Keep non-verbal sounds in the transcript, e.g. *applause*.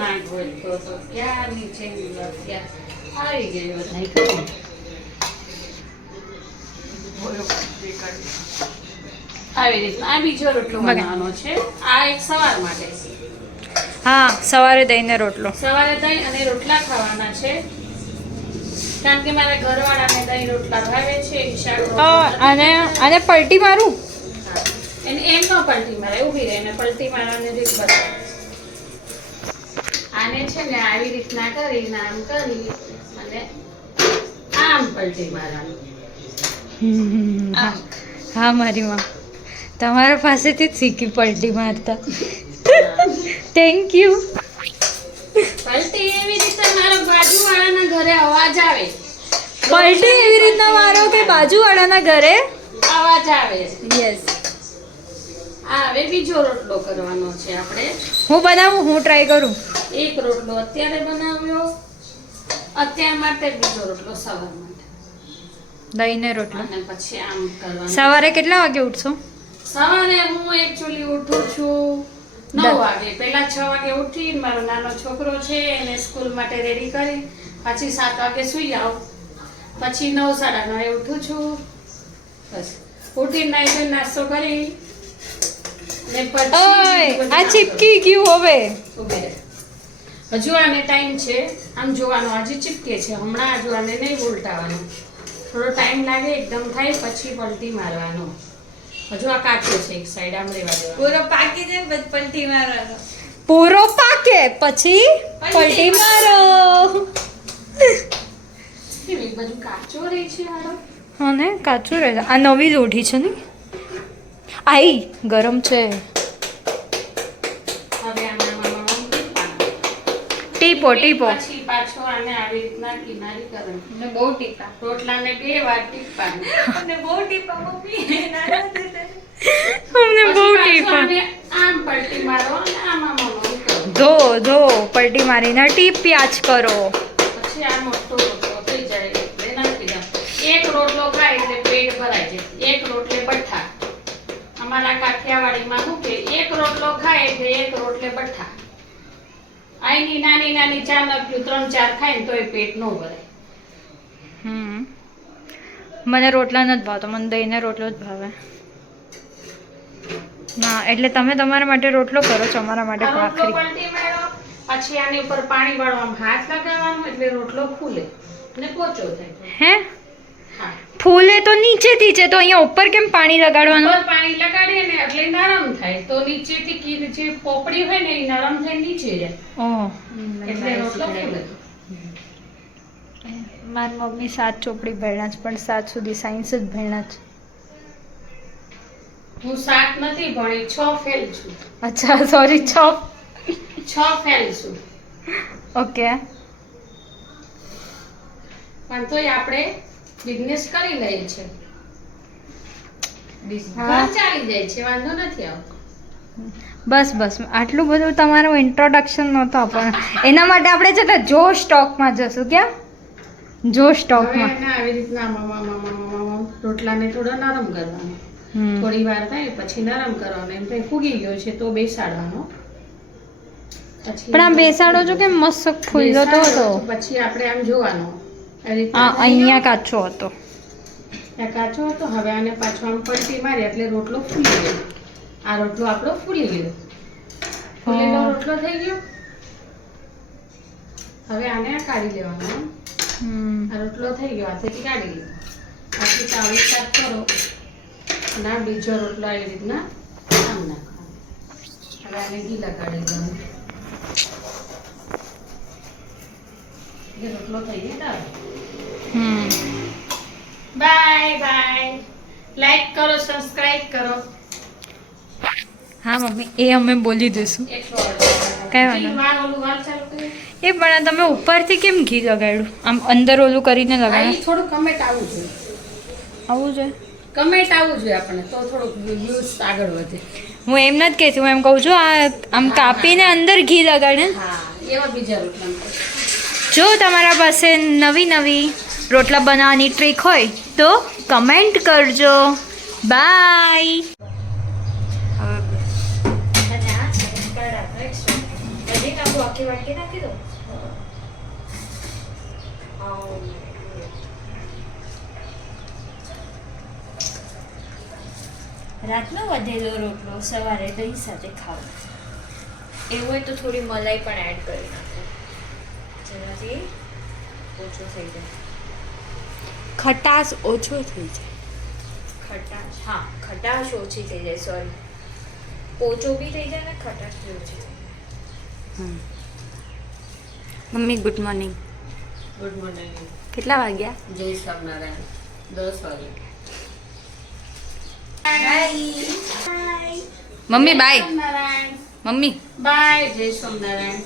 વાંક વળતો હતો ક્યાં નીચે ત્યાં આવી ગયો નહીં ખબર બોલો, જે કર્યું. આવી રીતના આ બીજો રોટલો બનાવવાનો છે આ એક સવાર માટે છે હા સવારે દઈને રોટલો. સવારે દહીં અને રોટલા ખાવાના છે. કારણ કે મારા ઘરવાળાને દહીં રોટલા ભાવે છે અને અને પલટી મારું? એને એમ ન પલટી મારે ઊભી રહે એને પલટી મારવાની રીત બતાવે. આને છે ને આવી રીતના કરીને આમ કરી અને આમ પલટી મારવાનું. હા હા મારી માં. તમારા પાસેથી જ શીખી પલટી મારતા. થેન્ક યુ પલટી એવી રીતે મારા બાજુવાળાના ઘરે અવાજ આવે. પલટી એવી રીતના મારો કે બાજુવાળાના ઘરે? અવાજ આવે. યસ આ હવે બીજો રોટલો કરવાનો છે આપણે. હું બનાવું હું ટ્રાય કરું. એક રોટલો અત્યારે બનાવ્યો. અત્યાર માટે બીજો રોટલો સવાર માટે. દઈને રોટલો. અને પછી આમ કરવાનું. સવારે કેટલા વાગે ઉઠશો? સવારે હું એકચ્યુઅલી ઉઠું છું નવ વાગે. પહેલા છ વાગે ઉઠી મારો નાનો છોકરો છે એને સ્કૂલ માટે રેડી કરી. પછી સાત વાગે સુઈ જાઉં. પછી નવ સાડા નવે ઉઠું છું. બસ. ઉઠીને નાઈ નાસ્તો કરી. ને ઓય બધું આ ચીપકી ગયું હવે. હજુ આને ટાઈમ છે. આમ જોવાનો આજે ચીપકે છે. હમણાં હજુ આને નહીં ઉલટાવાનું. થોડો ટાઈમ લાગે એકદમ થાય પછી પલટી મારવાનો. હજુ આ કાચો છે એક સાઈડ આમ રેવા દેવાનો. પૂરો પાકી જાય પલટી મારવાનો. પૂરો પાકે પછી પલટી મારો. બાજુ કાચો રહે છે હારો હા ને કાચું રહે આ નવી જ ઓઢી છે ને? આઈ ગરમ છે. ટીપો ટીપો પછી પાછો આને આવી રીતના કિનારી કરવાનું ને બહુ ટીપા. રોટલાને બે વાર ટીપવાનું અને *laughs* બહુ ટીપા મમ્મી. નાના અમને બહુ ટીપા. આમ પલટી મારો અને આમ આમ. ધો ધો પલટી મારીને ટીપ્યા જ કરો. પછી આ મોટો રોટલો થઈ જાય એટલે નાખી દો એક રોટલો ખાય એટલે પેટ ભરાય છે એક રોટલે બઠ્ઠા અમારા કાઠિયાવાડીમાં શું કે એક રોટલો ખાય એટલે એક રોટલે બઠ્ઠા આઈની નાની નાની ચા નપ્યું ત્રણ ચાર ખાય ને તોય પેટ ન ભરાય. હમ. મને રોટલા નથી ભાવતો મને દહીંને રોટલો જ ભાવે. ના એટલે તમે તમારા માટે રોટલો કરો છો અમારા માટે ભાખરી. પછી આની ઉપર પાણી વાળો આમ હાથ લગાવવાનું એટલે રોટલો ફૂલે ને પોચો થાય. હે? ફૂલે તો નીચેથી છે તો અહીંયા ઉપર કેમ પાણી લગાડવાનું? ઉપર પાણી લગાડીએ ને એટલે નરમ થાય. તો નીચેથી કીર જે પોપડી હોય ને એ નરમ થઈ નીચે જાય. ઓહ એટલે રોટલો ફૂલે. મમ્મી સાત ચોપડી ભણ્યા છે પણ સાત સુધી સાયન્સ જ ભણ્યા છે. હું સાત નથી ભણી છ ફેલ છું. અચ્છા સોરી છ. છ ફેલ છું. ઓકે. પણ તોય આપણે બિઝનેસ કરી લે છે. હા. ચાલી જાય છે વાંધો નથી આવતો બસ બસ. આટલું બધું તમારું ઇન્ટ્રોડક્શન નહોતો પણ એના માટે આપણે છે ને જો સ્ટોકમાં જશું ક્યાં જો સ્ટોકમાં. આવી રીતના રોટલાને થોડો નરમ કરવાનો. હમ. થોડી વાર થાય પછી નરમ કરવાનો. એમ થાય ફૂગી ગયો છે તો બેસાડવાનો. પણ આમ બેસાડો છો કે મસ્ત ફૂલ્યો તો હતો પછી આપણે આમ જોવાનો. હા અહીંયા કાચો હતો. કાચો હતો? હવે આને પાછો આમ પલટી મારી એટલે રોટલો ફૂલી ગયો. આ રોટલો આપણો ફૂલી ગયો. ફૂલેલો રોટલો થઈ ગયો? હવે આને આ કાઢી લેવાનો. આ રોટલો થઈ ગયો આથી કાઢી લીધો. બાકી તાળી સાફ કરો. અને આ બીજો રોટલો આવી રીતના આમ નાખવાનો. હવે આને ઘી લગાડી એ રોટલો થઈ ગયો હમ. બાય બાય લાઈક કરો સબસ્ક્રાઇબ કરો. હા મમ્મી. એ અમે બોલી દઈશું. કઈ વાંધો એ પણ તમે ઉપરથી કેમ ઘી લગાડ્યું? આમ અંદર ઓલું કરીને લગાડ્યું? થોડું કમેન્ટ આવવું જોઈએ. આવું જોઈએ? કમેન્ટ આવવું જોઈએ આપણે તો થોડુંક વ્યૂઝ આગળ વધે. હું એમ નથી કહેતી હું એમ કહું છું આ આમ કાપીને અંદર ઘી લગાડે. હા એવા બીજા રોટલા જો તમારા પાસે નવી નવી રોટલા બનાવવાની ટ્રીક હોય તો કમેન્ટ કરજો. બાય રાતનો વધેલો રોટલો સવારે દહીં સાથે ખાવો. એવું હોય તો થોડી મલાઈ પણ એડ કરી નાખો. જેનાથી ઓછો થઈ જાય. ખટાશ ઓછો થઈ જાય. ખટાશ હા ખટાશ ઓછી થઈ જાય સોરી પોચો બી થઈ જાય ને ખટાશ બી ઓછી થઈ જાય. હમ. Mummy good morning good morning કેટલા વાગ્યા? જય સ્વામિનારાયણ. દસ વાગે. Mummy bye Swaminarayan. Mummy. Bye જય સ્વામિનારાયણ.